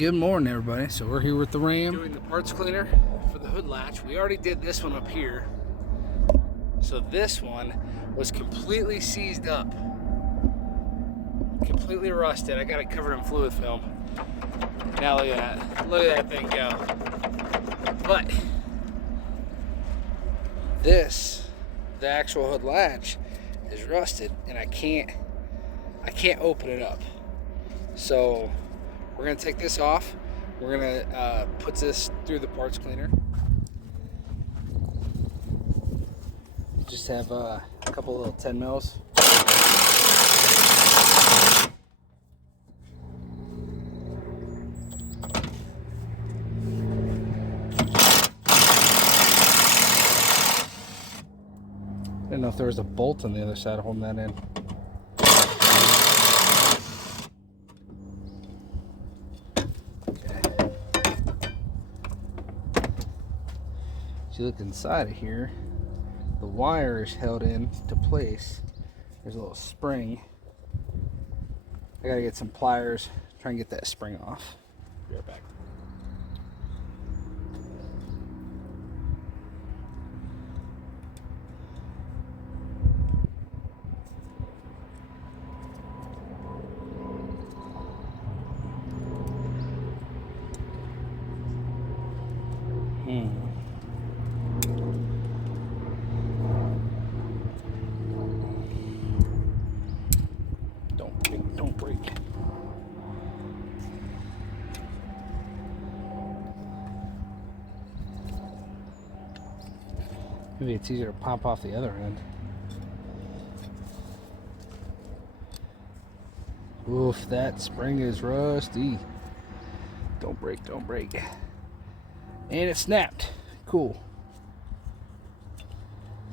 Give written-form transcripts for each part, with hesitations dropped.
Good morning, everybody. So we're here with the Ram doing the parts cleaner for the hood latch. We already did this one up here. So this one was completely seized up, completely rusted. I got it covered in fluid film. Now look at that. Look at that thing go. But this, the actual hood latch, is rusted, and I can't open it up. So we're gonna take this off. We're gonna put this through the parts cleaner. Just have a couple little 10 mils. Didn't know if there was a bolt on the other side holding that in. You look inside of here, the wire is held in to place. There's a little spring. I gotta get some pliers, try and get that spring off. Be right back. Don't break. Maybe it's easier to pop off the other end. Oof, that spring is rusty. Don't break, don't break. And it snapped. Cool.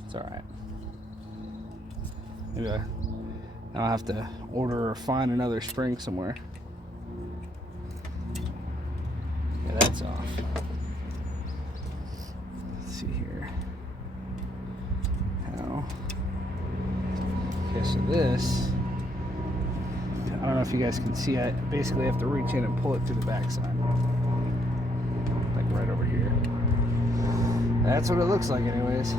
It's alright. Maybe I'll have to order or find another spring somewhere. Yeah, that's off. Let's see here. How? Okay, so this, I don't know if you guys can see, I basically have to reach in and pull it through the backside. Like right over here. That's what it looks like anyways.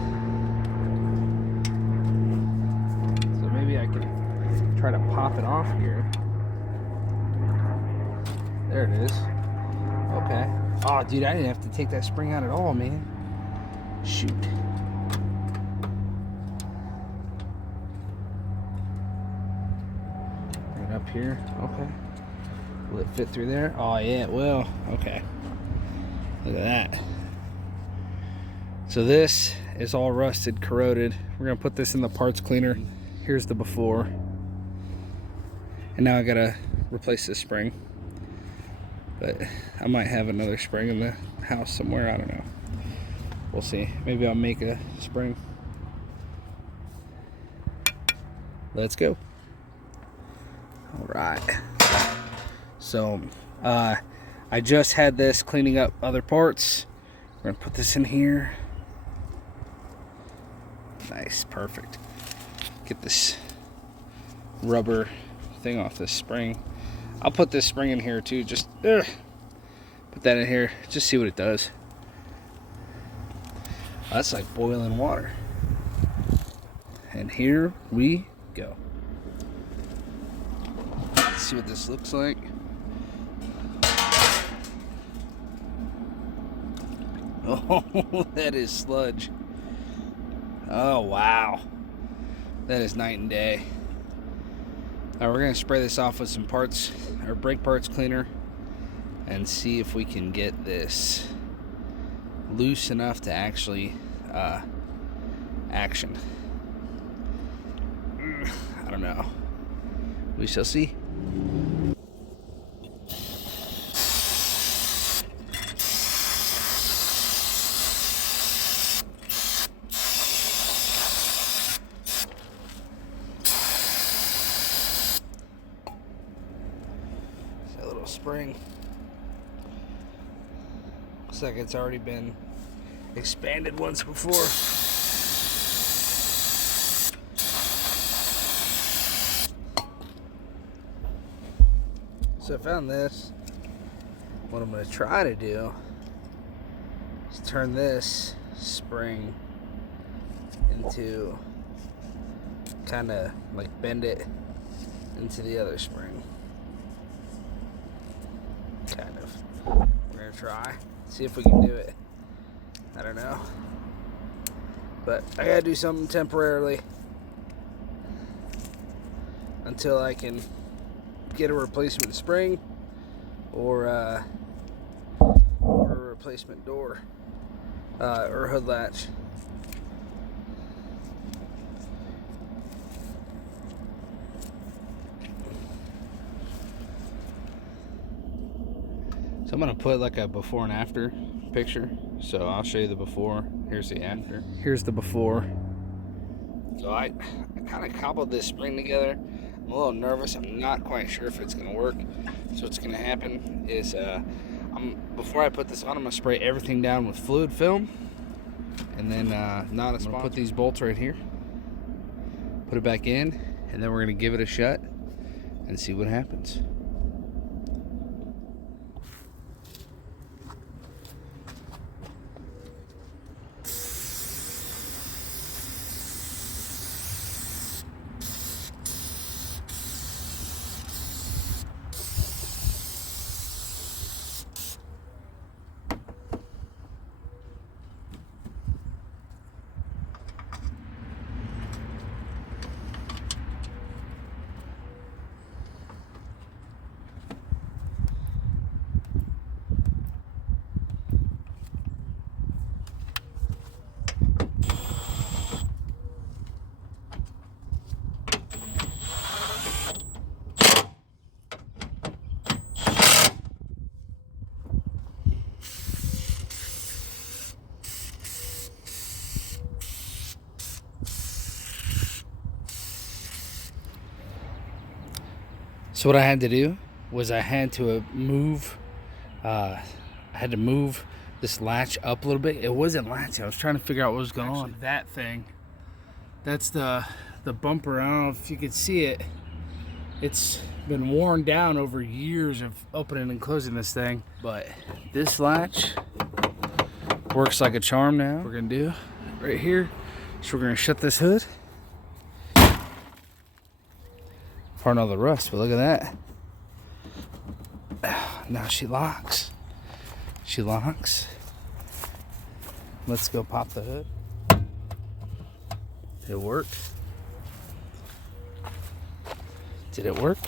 So maybe I can try to pop it off here. There it is. Okay. Oh, dude, I didn't have to take that spring out at all, man. Shoot. Right up here. Okay. Will it fit through there? Oh, yeah, it will. Okay. Look at that. So this is all rusted, corroded. We're gonna put this in the parts cleaner. Here's the before. And now I gotta replace this spring. But I might have another spring in the house somewhere, I don't know. We'll see. Maybe I'll make a spring. Let's go. All right. So I just had this cleaning up other parts. We're gonna put this in here. Nice, perfect. Get this rubber thing off this spring. I'll put this spring in here too, just put that in here, just see what it does. That's like boiling water. And here we go. Let's see what this looks like. Oh, that is sludge. Oh, wow. That is night and day. We're going to spray this off with some parts, or brake parts cleaner, and see if we can get this loose enough to actually action. I don't know. We shall see. Spring. Looks like it's already been expanded once before. So I found this. what I'm going to try to do is turn this spring into, kind of like bend it into the other spring. Kind of. We're going to try. See if we can do it. I don't know. But I got to do something temporarily until I can get a replacement spring or a replacement door or hood latch. So I'm gonna put like a before and after picture. So I'll show you the before. Here's the after. Here's the before. So I kind of cobbled this spring together. I'm a little nervous. I'm not quite sure if it's gonna work. So what's gonna happen is before I put this on, I'm gonna spray everything down with fluid film, and then I'm gonna put these bolts right here, put it back in, and then we're gonna give it a shot and see what happens. So what I had to do was I had to move this latch up a little bit. It wasn't latching. I was trying to figure out what was going on. That thing, that's the bumper. I don't know if you can see it. It's been worn down over years of opening and closing this thing. But this latch works like a charm now. What we're gonna do right here, so we're gonna shut this hood. Pardon all the rust, but look at that. Now she locks. She locks. Let's go pop the hood. Did it work? Did it work?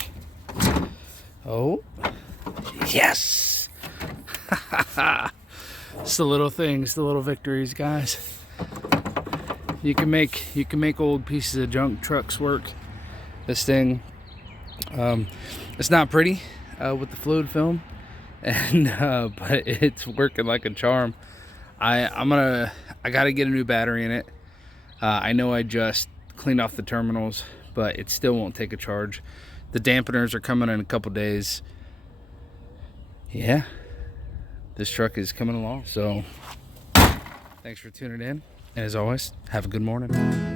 Oh, yes! It's the little things, the little victories, guys. You can make old pieces of junk trucks work. This thing, it's not pretty with the fluid film, and but it's working like a charm. I gotta get a new battery in it. I know I just cleaned off the terminals, but it still won't take a charge. The dampeners are coming in a couple days. Yeah, this truck is coming along. So thanks for tuning in, and as always, have a good morning.